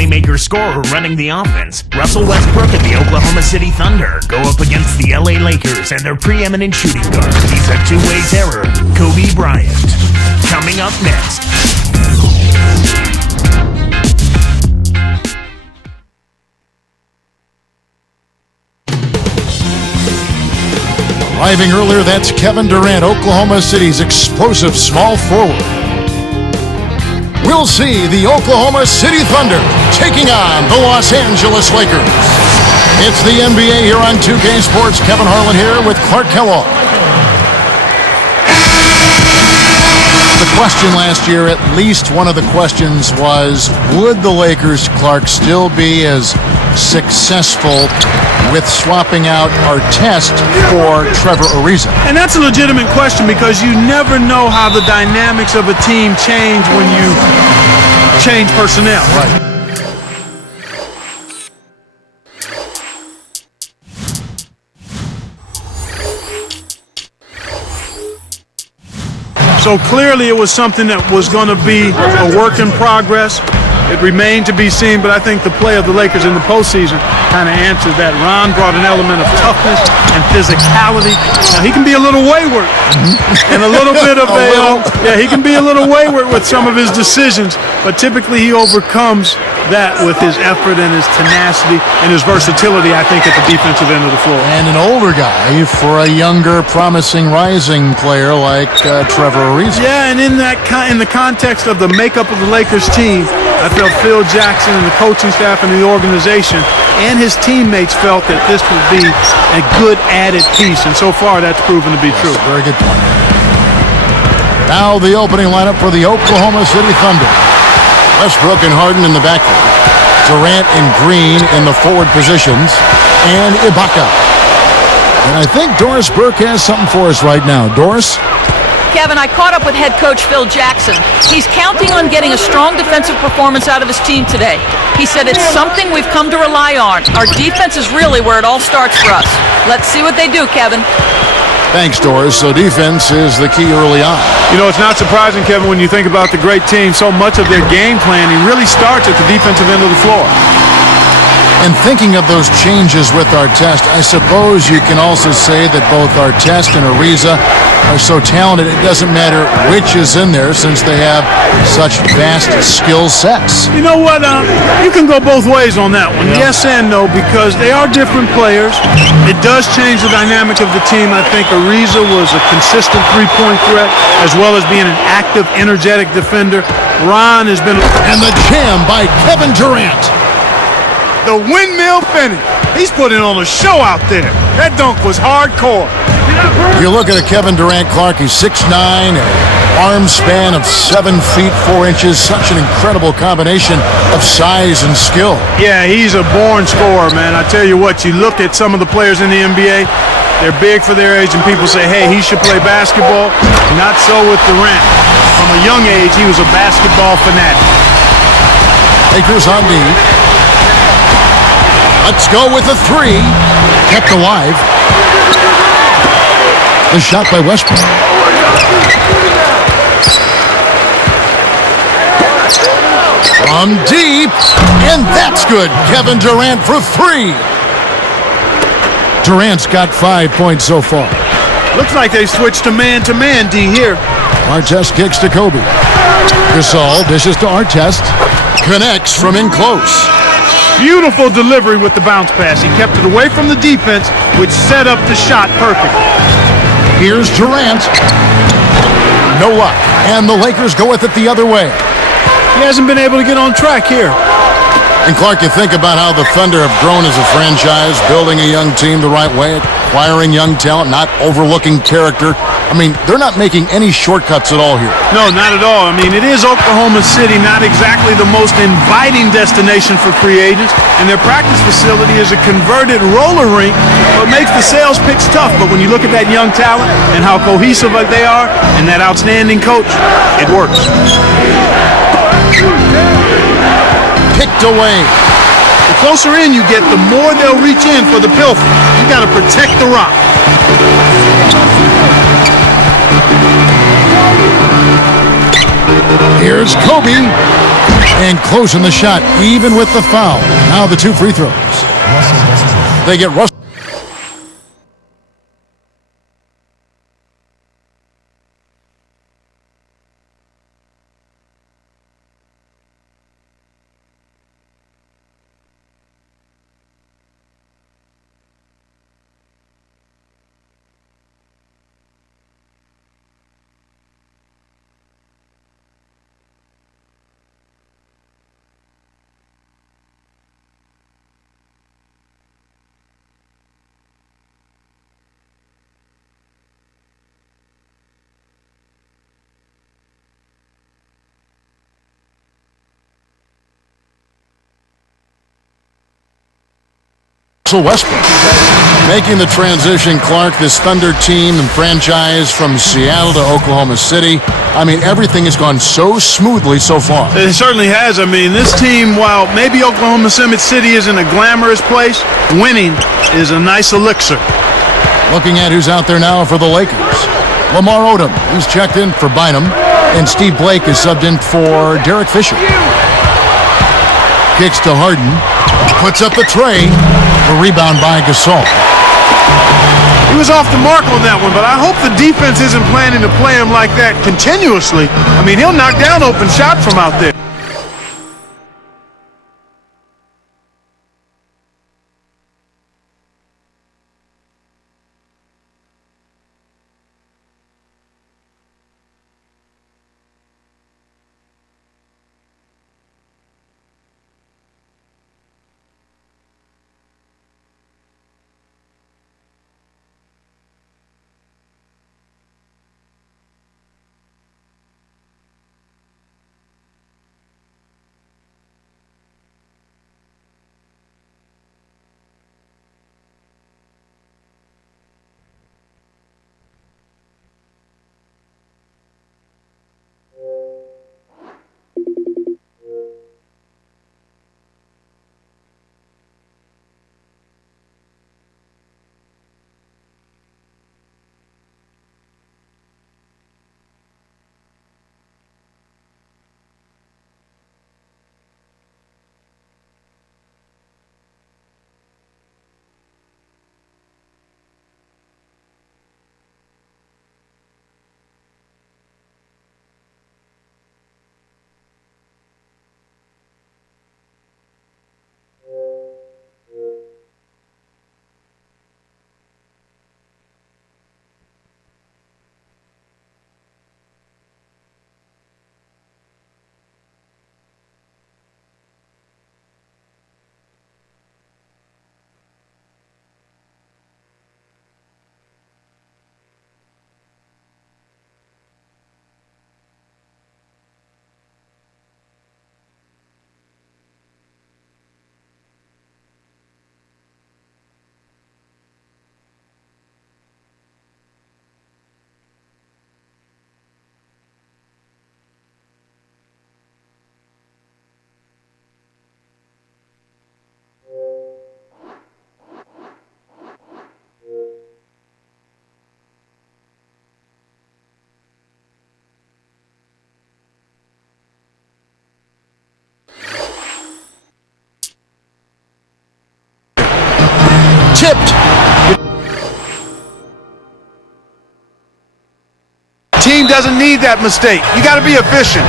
playmaker scorer running the offense, Russell Westbrook and the Oklahoma City Thunder go up against the LA Lakers and their preeminent shooting guard. He's a two-way terror, Kobe Bryant. Coming up next. Arriving earlier, that's Kevin Durant, Oklahoma City's explosive small forward. We'll see the Oklahoma City Thunder taking on the Los Angeles Lakers. It's the NBA here on 2K Sports. Kevin Harlan here with Clark Kellogg. The question last year, at least one of the questions was, would the Lakers, Clark, still be as successful with swapping out Artest for Trevor Ariza? And that's a legitimate question because you never know how the dynamics of a team change when you change personnel. Right. So clearly it was something that was going to be a work in progress. It remained to be seen, but I think the play of the Lakers in the postseason kind of answered that. Ron brought an element of toughness and physicality. Now, he can be a little wayward and a little bit of he can be a little wayward with some of his decisions, but typically he overcomes that with his effort and his tenacity and his versatility, I think, at the defensive end of the floor. And an older guy for a younger, promising, rising player like Trevor Ariza. Yeah, and in the context of the makeup of the Lakers team, I felt Phil Jackson and the coaching staff and the organization and his teammates felt that this would be a good added piece, and so far that's proven to be true. Very good point. Now the opening lineup for the Oklahoma City Thunder. Westbrook and Harden in the backcourt. Durant and Green in the forward positions. And Ibaka. And I think Doris Burke has something for us right now. Doris? Kevin, I caught up with head coach Phil Jackson. He's counting on getting a strong defensive performance out of his team today. He said it's something we've come to rely on. Our defense is really where it all starts for us. Let's see what they do, Kevin. Thanks, Doris. So defense is the key early on. You know, it's not surprising, Kevin, when you think about the great team, so much of their game planning really starts at the defensive end of the floor. And thinking of those changes with Artest, I suppose you can also say that both Artest and Ariza are so talented, it doesn't matter which is in there since they have such vast skill sets. You know what? You can go both ways on that one. Yeah. Yes and no, because they are different players. It does change the dynamic of the team. I think Ariza was a consistent three-point threat as well as being an active, energetic defender. Ron has been... And the jam by Kevin Durant. The windmill finish. He's putting on a show out there. That dunk was hardcore. You look at a Kevin Durant, Clark, he's 6'9", an arm span of 7 feet 4 inches. Such an incredible combination of size and skill. Yeah, he's a born scorer, man. I tell you what, you look at some of the players in the NBA, they're big for their age, and people say, hey, he should play basketball. Not so with Durant. From a young age, he was a basketball fanatic. Lakers on D. Let's go with a three. Kept alive. The shot by Westbrook. From deep. And that's good. Kevin Durant for three. Durant's got 5 points so far. Looks like they switched to man-to-man, D, here. Artest kicks to Kobe. Gasol dishes to Artest. Connects from in close. Beautiful delivery with the bounce pass. He kept it away from the defense, which set up the shot perfect. Here's Durant. No luck. And the Lakers go with it the other way. He hasn't been able to get on track here. And Clark, you think about how the Thunder have grown as a franchise, building a young team the right way, acquiring young talent, not overlooking character. I mean, they're not making any shortcuts at all here. No, not at all. I mean, it is Oklahoma City, not exactly the most inviting destination for free agents, and their practice facility is a converted roller rink, what makes the sales pitch tough. But when you look at that young talent and how cohesive they are and that outstanding coach, it works. Picked away. The closer in you get, the more they'll reach in for the pilfer. You got to protect the rock. Here's Kobe. And closing the shot, even with the foul. Now the 2 free throws. They get Russell. Westbrook making the transition. Clark, this Thunder team and franchise from Seattle to Oklahoma City. I mean, everything has gone so smoothly so far. It certainly has. I mean, this team, while maybe Oklahoma City isn't a glamorous place, winning is a nice elixir. Looking at who's out there now for the Lakers. Lamar Odom, he's checked in for Bynum, and Steve Blake is subbed in for Derek Fisher. Kicks to Harden, puts up the tray. A rebound by Gasol. He was off the mark on that one, but I hope the defense isn't planning to play him like that continuously. I mean, he'll knock down open shots from out there. Tipped. Team doesn't need that mistake. You got to be efficient.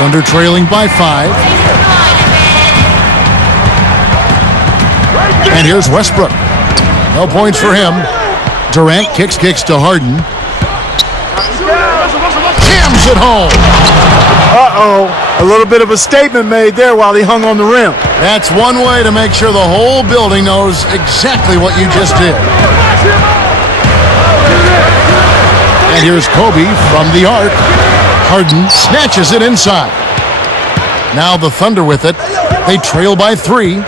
Thunder trailing by 5. And here's Westbrook. No points for him. Durant kicks to Harden. Jams it home. Uh-oh. A little bit of a statement made there while he hung on the rim. That's one way to make sure the whole building knows exactly what you just did. And here's Kobe from the arc. Harden snatches it inside. Now the Thunder with it. They trail by 3. I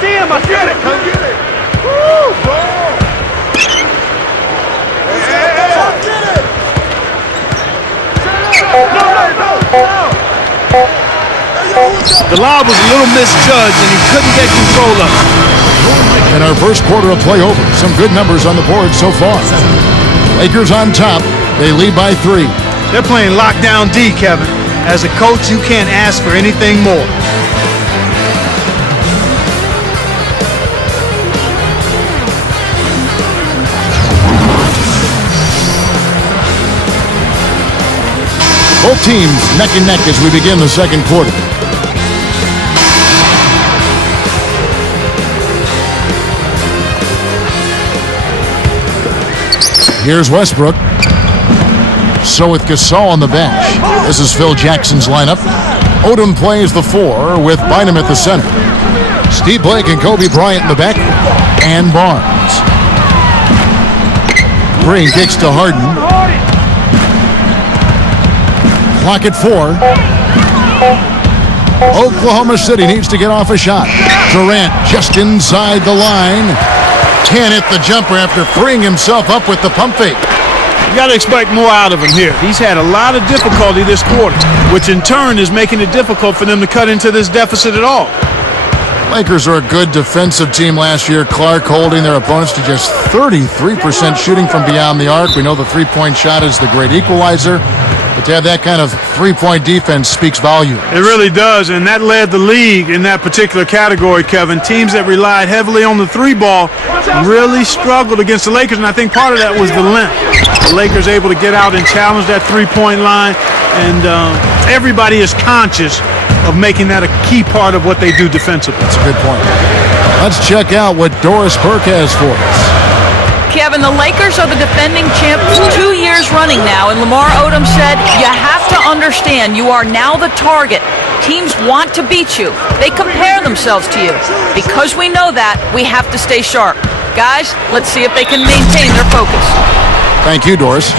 see him. I get it. Come get it. Woo, bro. The lob was a little misjudged, and he couldn't get control of it. In our first quarter of play over, some good numbers on the board so far. Lakers on top. They lead by 3. They're playing lockdown D, Kevin. As a coach, you can't ask for anything more. Both teams neck and neck as we begin the second quarter. Here's Westbrook. So with Gasol on the bench, this is Phil Jackson's lineup. Odom plays the 4 with Bynum at the center. Steve Blake and Kobe Bryant in the back. And Barnes. Green kicks to Harden. Clock at 4. Oklahoma City needs to get off a shot. Durant just inside the line. Can't hit the jumper after freeing himself up with the pump fake. You got to expect more out of him here. He's had a lot of difficulty this quarter, which in turn is making it difficult for them to cut into this deficit at all. Lakers are a good defensive team last year. Clark holding their opponents to just 33% shooting from beyond the arc. We know the three-point shot is the great equalizer. But to have that kind of three-point defense speaks volume. It really does, and that led the league in that particular category, Kevin. Teams that relied heavily on the 3-ball really struggled against the Lakers, and I think part of that was the length. The Lakers able to get out and challenge that three-point line, and everybody is conscious of making that a key part of what they do defensively. That's a good point. Let's check out what Doris Burke has for us. Kevin, the Lakers are the defending champs 2 years running now, and Lamar Odom said, you have to understand you are now the target. Teams want to beat you. They compare themselves to you. Because we know that, we have to stay sharp. Guys, let's see if they can maintain their focus. Thank you, Doris.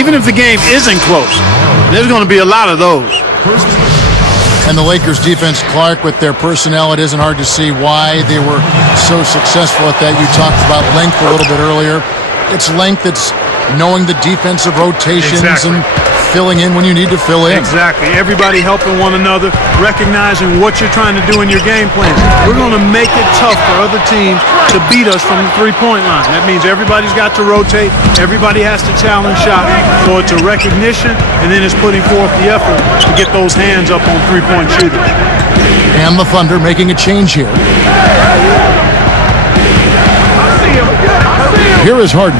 even if the game isn't close. There's going to be a lot of those. And the Lakers defense, Clark, with their personnel, it isn't hard to see why they were so successful at that. You talked about length a little bit earlier. It's length, it's knowing the defensive rotations and filling in when you need to fill in. Exactly. Everybody helping one another, recognizing what you're trying to do in your game plan. We're going to make it tough for other teams to beat us from the three-point line. That means everybody's got to rotate. Everybody has to challenge shot. So it's a recognition, and then it's putting forth the effort to get those hands up on three-point shooters. And the Thunder making a change here. Here is Harden.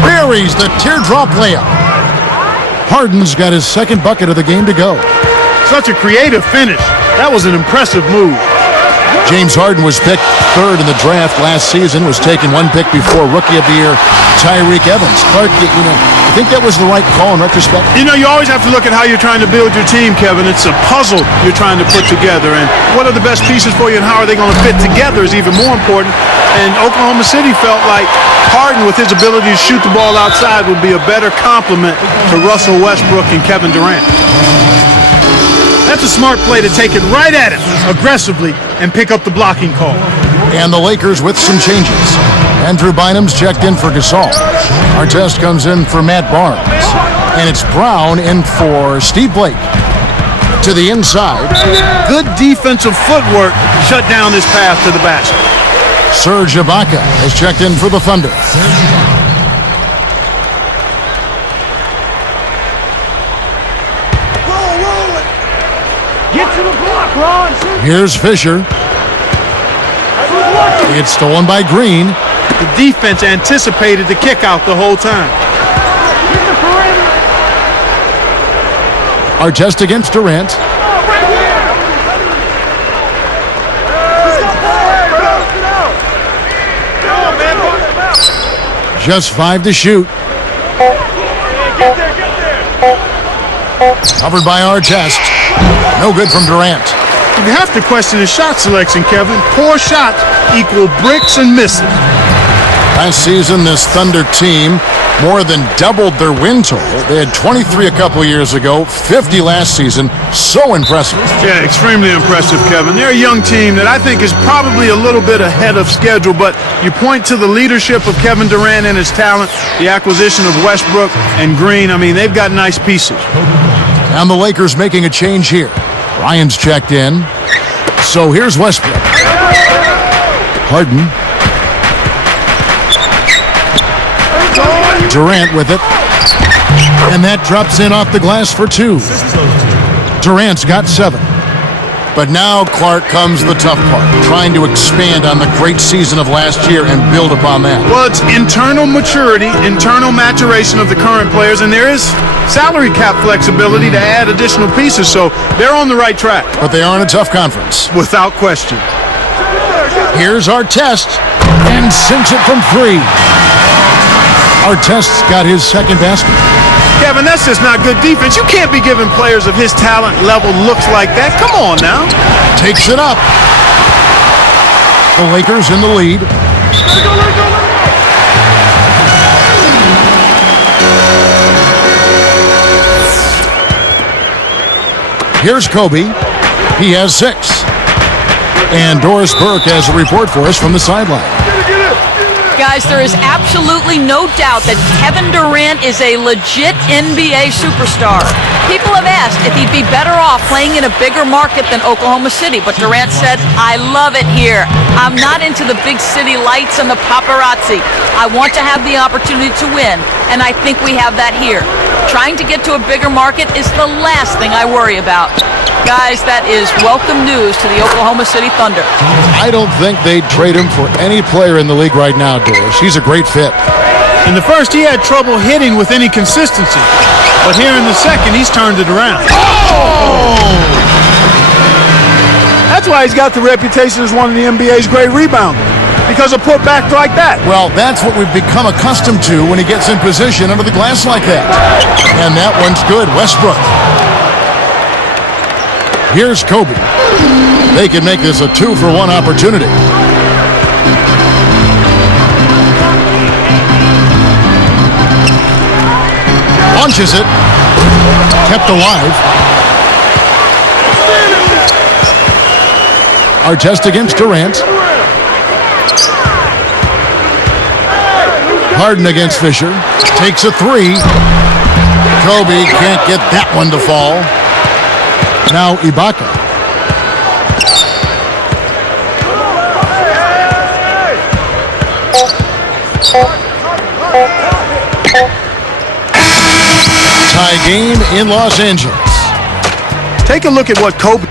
Buries the teardrop layup. Harden's got his second bucket of the game to go. Such a creative finish. That was an impressive move. James Harden was picked third in the draft last season, was taken one pick before Rookie of the Year Tyreke Evans. Clark, you think that was the right call in retrospect? You always have to look at how you're trying to build your team, Kevin. It's a puzzle you're trying to put together, and what are the best pieces for you and how are they going to fit together is even more important. And Oklahoma City felt like Harden, with his ability to shoot the ball outside, would be a better complement to Russell Westbrook and Kevin Durant. That's a smart play to take it right at him aggressively and pick up the blocking call. And the Lakers with some changes. Andrew Bynum's checked in for Gasol. Artest comes in for Matt Barnes. And it's Brown in for Steve Blake. To the inside. Good defensive footwork shut down his path to the basket. Serge Ibaka has checked in for the Thunder. Get to the block, Ron. Here's Fisher. It's stolen by Green. The defense anticipated the kick out the whole time. Get the perimeter. Artest against Durant. Right here. Just 5 to shoot. Get there. Covered by Artest. No good from Durant. You have to question his shot selection, Kevin. Poor shots equal bricks and misses. Last season, this Thunder team more than doubled their win total. They had 23 a couple years ago, 50 last season. So impressive. Yeah, extremely impressive, Kevin. They're a young team that I think is probably a little bit ahead of schedule, but you point to the leadership of Kevin Durant and his talent, the acquisition of Westbrook and Green. I mean, they've got nice pieces. And the Lakers making a change here. Ryan's checked in. So here's Westbrook. Harden. Durant with it. And that drops in off the glass for 2. Durant's got 7. But now, Clark, comes the tough part, trying to expand on the great season of last year and build upon that. Well, it's internal maturity, internal maturation of the current players, and there is salary cap flexibility to add additional pieces, so they're on the right track. But they are in a tough conference. Without question. Here's Artest, and sinks it from 3. Artest's got his second basket. Kevin, that's just not good defense. You can't be giving players of his talent level looks like that. Come on now. Takes it up. The Lakers in the lead. Here's Kobe. He has 6. And Doris Burke has a report for us from the sideline. Guys, there is absolutely no doubt that Kevin Durant is a legit NBA superstar. People have asked if he'd be better off playing in a bigger market than Oklahoma City, but Durant said, I love it here. I'm not into the big city lights and the paparazzi. I want to have the opportunity to win, and I think we have that here. Trying to get to a bigger market is the last thing I worry about. Guys, that is welcome news to the Oklahoma City Thunder. I don't think they'd trade him for any player in the league right now, Doris. He's a great fit. In the first, he had trouble hitting with any consistency. But here in the second, he's turned it around. Oh! That's why he's got the reputation as one of the NBA's great rebounders. Because of putbacks like that. Well, that's what we've become accustomed to when he gets in position under the glass like that. And that one's good. Westbrook. Here's Kobe. They can make this a 2-for-1 opportunity. Launches it. Kept alive. Artest against Durant. Harden against Fisher. Takes a three. Kobe can't get that one to fall. Now Ibaka. Tie game in Los Angeles. Take a look at what Kobe...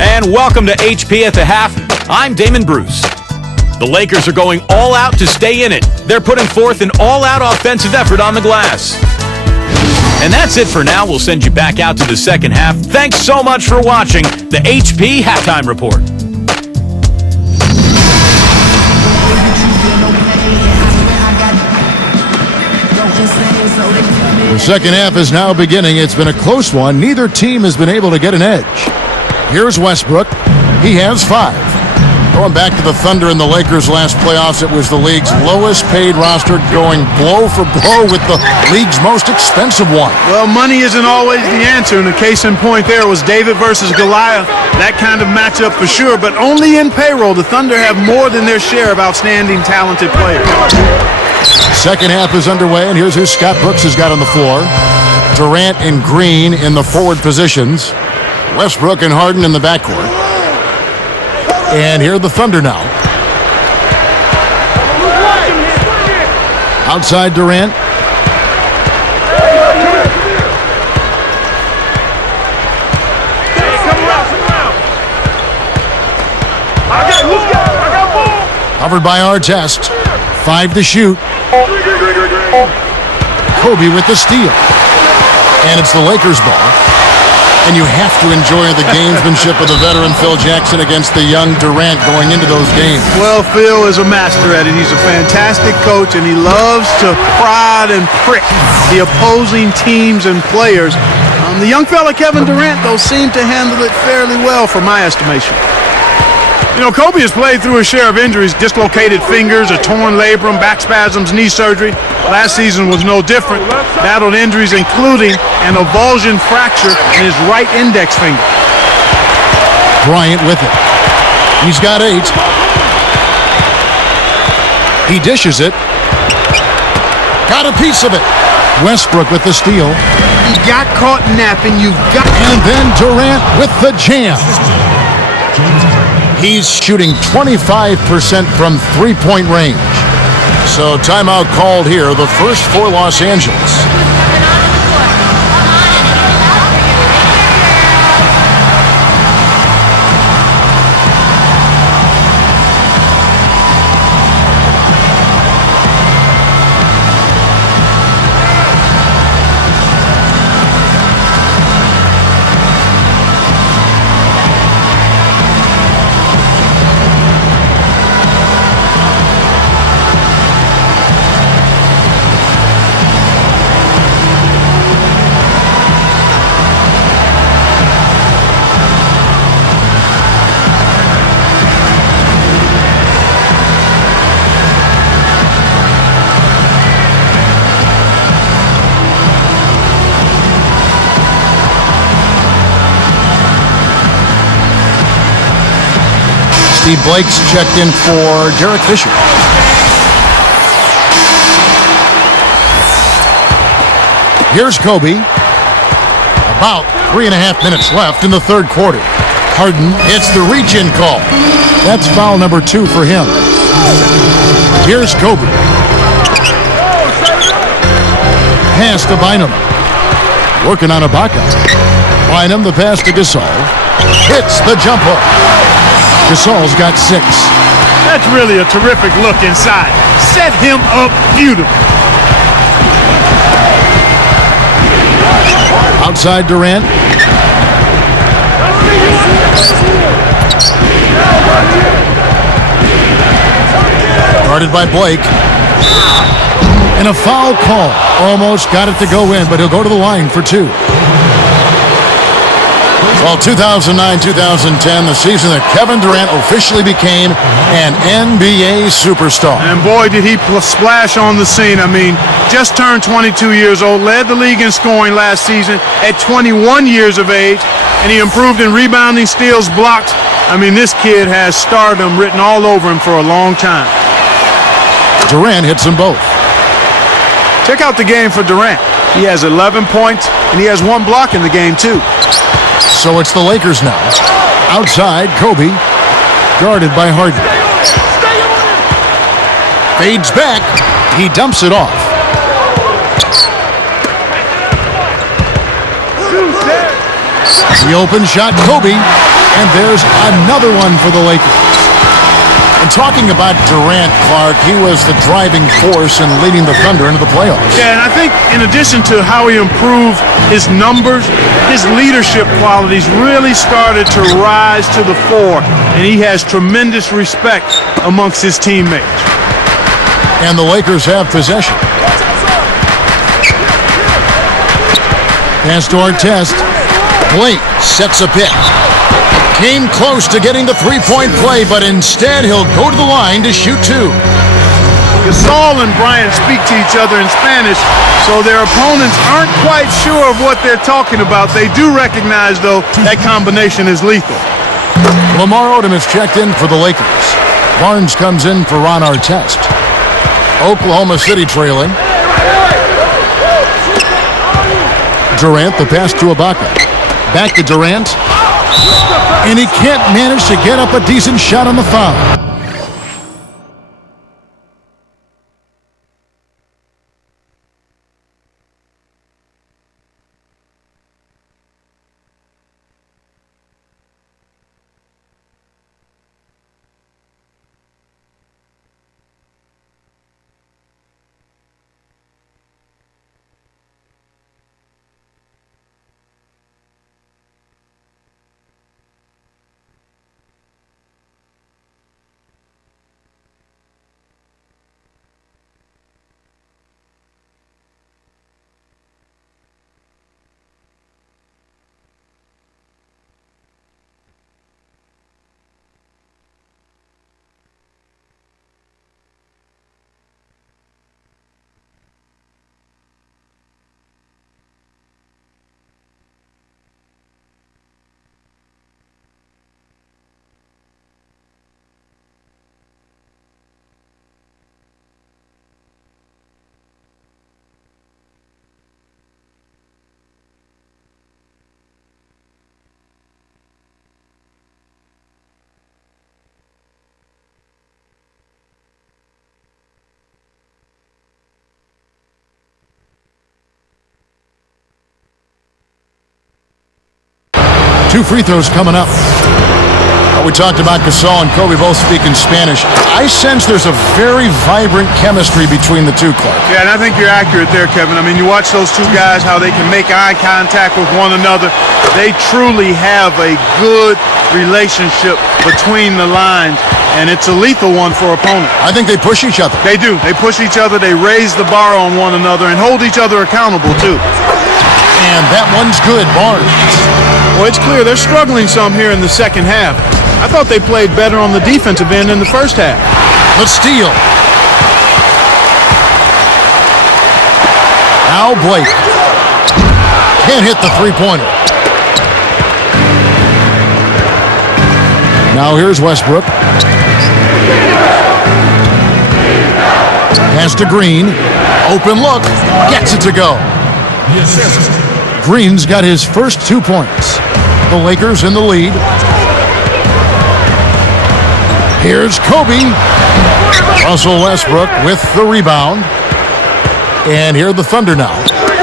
And welcome to HP at the half. I'm Damon Bruce. The Lakers are going all out to stay in it. They're putting forth an all-out offensive effort on the glass. And that's it for now. We'll send you back out to the second half. Thanks so much for watching the HP Halftime Report. The second half is now beginning. It's been a close one. Neither team has been able to get an edge. Here's Westbrook. He has 5. Going back to the Thunder and the Lakers last playoffs, it was the league's lowest paid roster, going blow for blow with the league's most expensive one. Well, money isn't always the answer, and the case in point there was David versus Goliath. That kind of matchup for sure, but only in payroll. The Thunder have more than their share of outstanding, talented players. Second half is underway, and here's who Scott Brooks has got on the floor. Durant and Green in the forward positions. Westbrook and Harden in the backcourt. And here are the Thunder now. Outside Durant. Covered by Artest. 5 to shoot. Kobe with the steal. And it's the Lakers ball. And you have to enjoy the gamesmanship of the veteran Phil Jackson against the young Durant going into those games. Well, Phil is a master at it. He's a fantastic coach, and he loves to prod and prick the opposing teams and players. The young fella Kevin Durant, though, seemed to handle it fairly well from my estimation. You know, Kobe has played through a share of injuries, dislocated fingers, a torn labrum, back spasms, knee surgery. Last season was no different. Battled injuries including an avulsion fracture in his right index finger. Bryant with it. He's got 8. He dishes it. Got a piece of it. Westbrook with the steal. He got caught napping. And then Durant with the jam. He's shooting 25% from three-point range. So timeout called here, the first for Los Angeles. Steve Blake's checked in for Derek Fisher. Here's Kobe. About 3.5 minutes left in the third quarter. Harden hits the reach-in call. That's foul number 2 for him. Here's Kobe. Pass to Bynum. Working on Ibaka. Bynum, the pass to Gasol. Hits the jump hook. Gasol's got 6. That's really a terrific look inside. Set him up beautifully. Outside Durant. Guarded by Blake. And a foul call. Almost got it to go in, but he'll go to the line for 2. Well, 2009-2010, the season that Kevin Durant officially became an NBA superstar. And boy, did he splash on the scene. I mean, just turned 22 years old, led the league in scoring last season at 21 years of age, and he improved in rebounding, steals, blocks. I mean, this kid has stardom written all over him for a long time. Durant hits them both. Check out the game for Durant. He has 11 points, and he has 1 block in the game, too. So it's the Lakers now. Outside, Kobe, guarded by Harden. Fades back. He dumps it off. The open shot, Kobe, and there's another one for the Lakers. And talking about Durant, Clark, he was the driving force in leading the Thunder into the playoffs. Yeah, and I think in addition to how he improved his numbers, his leadership qualities really started to rise to the fore, and he has tremendous respect amongst his teammates. And the Lakers have possession. Pass to Artest. Blake sets a pick. Came close to getting the three-point play, but instead he'll go to the line to shoot 2. Gasol and Bryant speak to each other in Spanish, so their opponents aren't quite sure of what they're talking about. They do recognize, though, that combination is lethal. Lamar Odom is checked in for the Lakers. Barnes comes in for Ron Artest. Oklahoma City trailing. Durant, the pass to Ibaka. Back to Durant. And he can't manage to get up a decent shot on the foul. Two free throws coming up. We talked about Gasol and Kobe both speak in Spanish. I sense there's a very vibrant chemistry between the two, Clark. Yeah, and I think you're accurate there, Kevin. I mean, you watch those two guys, how they can make eye contact with one another. They truly have a good relationship between the lines, and it's a lethal one for opponents. I think they push each other. They do. They push each other. They raise the bar on one another and hold each other accountable, too. And that one's good, Barnes. Well, it's clear they're struggling some here in the second half. I thought they played better on the defensive end in the first half. The steal. Now Blake. Can't hit the three-pointer. Now here's Westbrook. Pass to Green. Open look. Gets it to go. Green's got his first 2 points. The Lakers in the lead. Here's Kobe. Russell Westbrook with the rebound. And here are the Thunder now.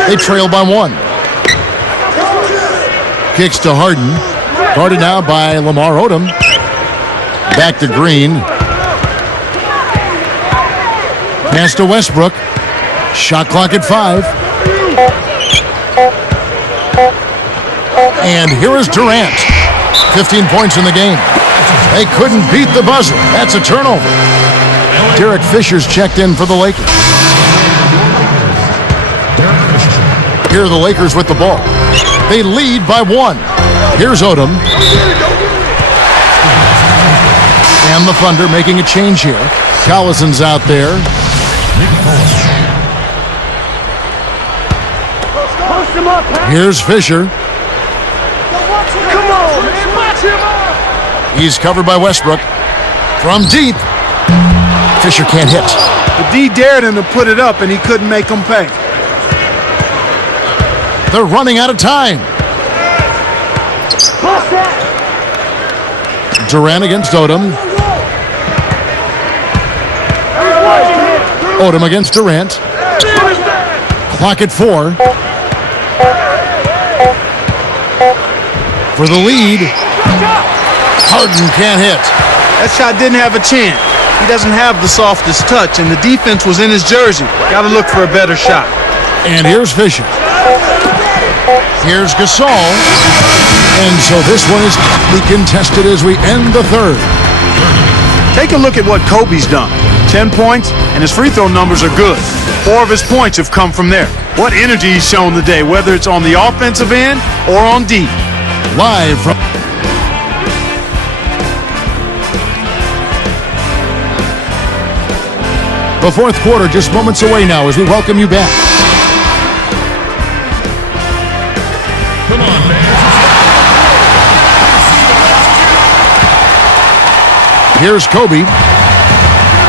They trail by 1. Kicks to Harden. Guarded now by Lamar Odom. Back to Green. Pass to Westbrook. Shot clock at 5. And here is Durant. 15 points in the game. They couldn't beat the buzzer. That's a turnover. Derek Fisher's checked in for the Lakers. Here are the Lakers with the ball. They lead by 1. Here's Odom. And the Thunder making a change here. Collison's out there. Post him up, Pat. Here's Fisher. Come on, man. Watch him up. He's covered by Westbrook. From deep. Fisher can't hit. The D dared him to put it up, and he couldn't make him pay. They're running out of time. Pass that. Durant against Odom. Odom against Durant. Clock at 4. For the lead. Harden can't hit. That shot didn't have a chance. He doesn't have the softest touch, and the defense was in his jersey. Got to look for a better shot. And here's Fisher. Here's Gasol. And so this one is hotly contested as we end the third. Take a look at what Kobe's done. 10 points, and his free throw numbers are good. 4 of his points have come from there. What energy he's shown today, whether it's on the offensive end or on D. Live from the fourth quarter, just moments away now as we welcome you back. Come on, man. Here's Kobe.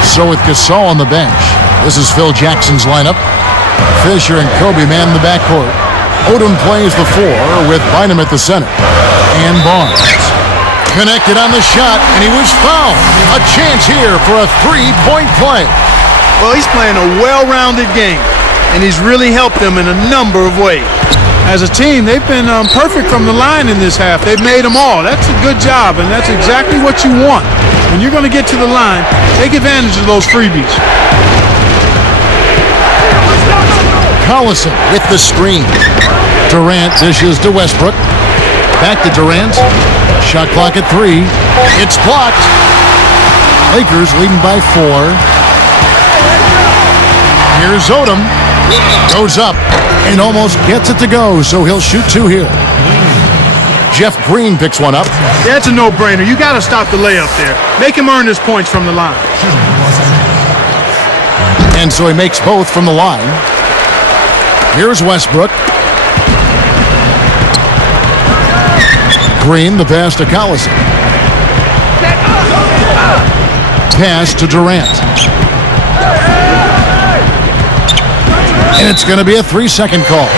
So with Gasol on the bench, this is Phil Jackson's lineup. Fisher and Kobe man the backcourt. Odom plays the 4 with Bynum at the center. And Barnes. Connected on the shot, and he was fouled. A chance here for a 3-point play. Well, he's playing a well-rounded game, and he's really helped them in a number of ways. As a team, they've been perfect from the line in this half. They've made them all. That's a good job, and that's exactly what you want. When you're going to get to the line, take advantage of those freebies. Collison with the screen. Durant dishes to Westbrook. Back to Durant. Shot clock at 3. It's blocked. Lakers leading by 4. Here's Odom. Goes up and almost gets it to go, so he'll shoot 2 here. Jeff Green picks one up. That's a no-brainer. You got to stop the layup there. Make him earn his points from the line. And so he makes both from the line. Here's Westbrook. Green, the pass to Collison. Pass to Durant. And it's going to be a 3-second call.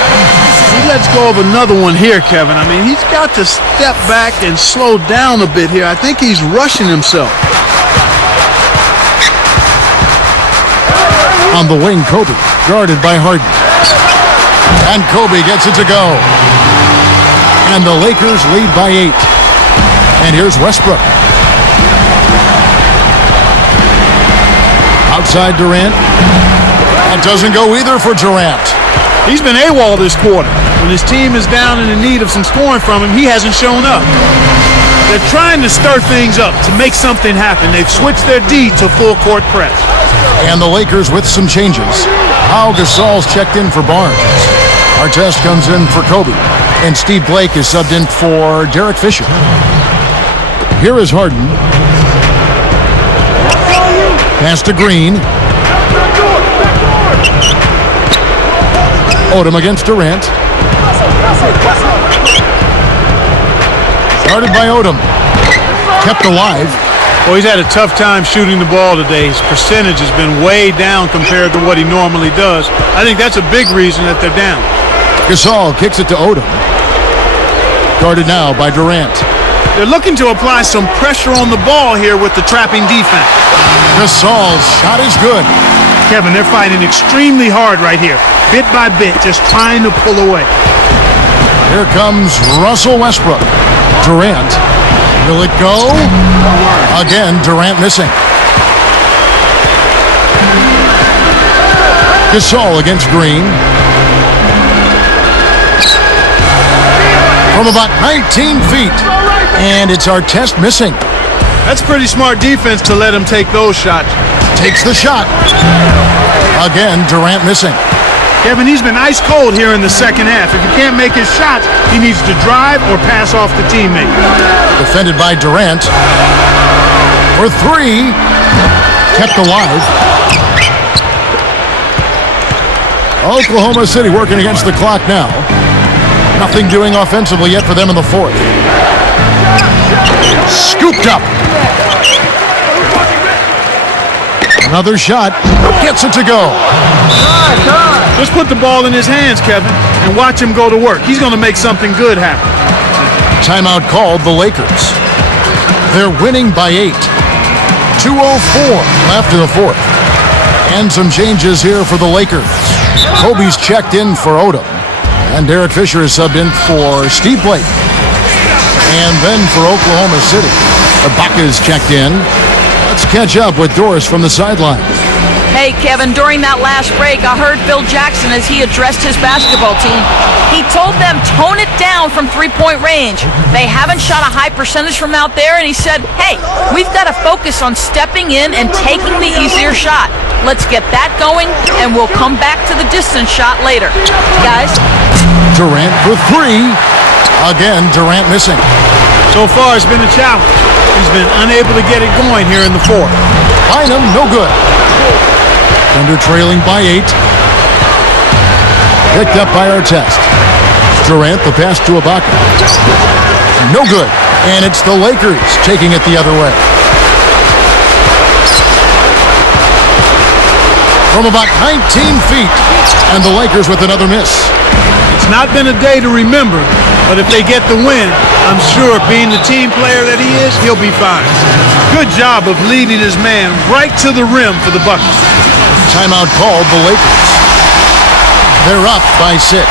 He lets go of another one here, Kevin. I mean, he's got to step back and slow down a bit here. I think he's rushing himself. On the wing, Kobe, guarded by Harden. And Kobe gets it to go. And the Lakers lead by 8. And here's Westbrook. Outside Durant. That doesn't go either for Durant. He's been AWOL this quarter. When his team is down and in need of some scoring from him, he hasn't shown up. They're trying to stir things up to make something happen. They've switched their D to full court press. And the Lakers with some changes. Pau Gasol's checked in for Barnes. Artest comes in for Kobe. And Steve Blake is subbed in for Derek Fisher. Here is Harden. Pass to Green. Odom against Durant. Started by Odom. Kept alive. Well, he's had a tough time shooting the ball today. His percentage has been way down compared to what he normally does. I think that's a big reason that they're down. Gasol kicks it to Odom. Guarded now by Durant. They're looking to apply some pressure on the ball here with the trapping defense. Gasol's shot is good. Kevin, they're fighting extremely hard right here. Bit by bit, just trying to pull away. Here comes Russell Westbrook. Durant. Will it go? Again, Durant missing. Gasol against Green. From about 19 feet. And it's Artest missing. That's pretty smart defense to let him take those shots. Takes the shot. Again, Durant missing. Kevin, he's been ice cold here in the second half. If he can't make his shots, he needs to drive or pass off the teammate. Defended by Durant. For three. Kept alive. Oklahoma City working against the clock now. Nothing doing offensively yet for them in the fourth. Scooped up. Another shot. Gets it to go. Just put the ball in his hands, Kevin, and watch him go to work. He's going to make something good happen. Timeout called the Lakers. They're winning by 8. 2:04 left in the fourth. And some changes here for the Lakers. Kobe's checked in for Odom. And Derek Fisher is subbed in for Steve Blake. And then for Oklahoma City, Ibaka's checked in. Let's catch up with Doris from the sideline. Hey, Kevin, during that last break, I heard Phil Jackson as he addressed his basketball team. He told them tone it down from three-point range. They haven't shot a high percentage from out there, and he said, hey, we've got to focus on stepping in and taking the easier shot. Let's get that going, and we'll come back to the distance shot later. Guys? Durant for three. Again, Durant missing. So far, it's been a challenge. He's been unable to get it going here in the fourth. Bynum, no good. Thunder trailing by 8. Picked up by Artest. Durant, the pass to Ibaka. No good. And it's the Lakers taking it the other way. From about 19 feet. And the Lakers with another miss. It's not been a day to remember, but if they get the win, I'm sure being the team player that he is, he'll be fine. Good job of leading his man right to the rim for the Bucks. Timeout called the Lakers. They're up by 6.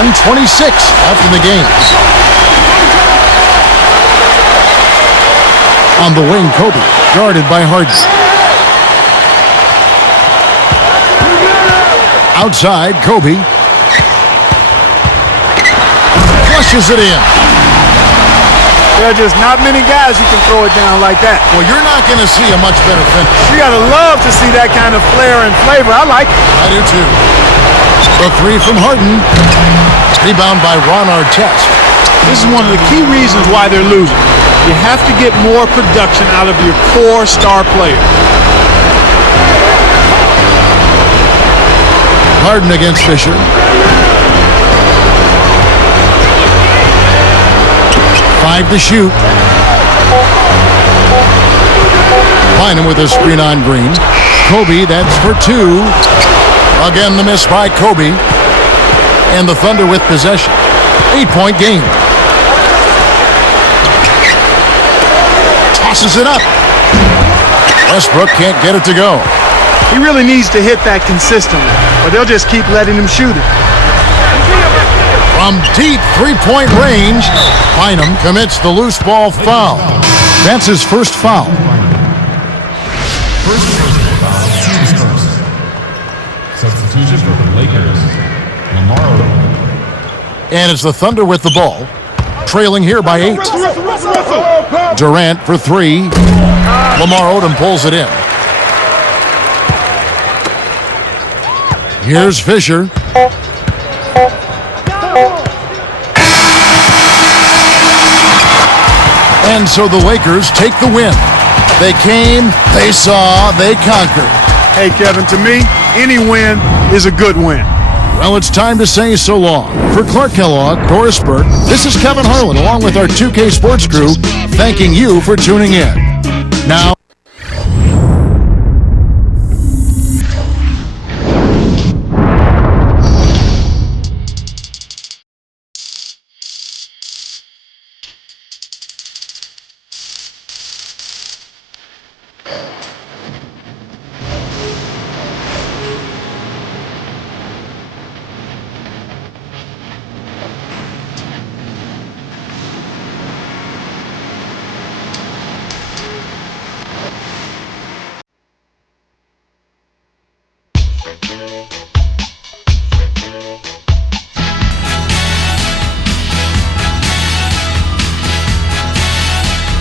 1:26 left in the game. On the wing, Kobe, guarded by Harden. Outside, Kobe. Flushes it in. There are just not many guys who can throw it down like that. Well, you're not going to see a much better finish. You gotta love to see that kind of flair and flavor. I like it. I do too. The three from Harden. Rebound by Ron Artest. This is one of the key reasons why they're losing. You have to get more production out of your core star players. Harden against Fisher. Five to shoot. Bynum with a screen on Green. Kobe, that's for 2. Again, the miss by Kobe. And the Thunder with possession. 8-point game. Tosses it up. Westbrook can't get it to go. He really needs to hit that consistently, or they'll just keep letting him shoot it. From deep three-point range, Bynum commits the loose ball foul. That's his first foul. First personal foul, team's first. Substitution for the Lakers, Lamar Odom. And it's the Thunder with the ball, trailing here by 8. Durant for 3. Lamar Odom pulls it in. Here's Fisher. And so the Lakers take the win. They came, they saw, they conquered. Hey, Kevin, to me, any win is a good win. Well, it's time to say so long. For Clark Kellogg, Doris Burke, this is Kevin Harlan, along with our 2K Sports crew, thanking you for tuning in. Now,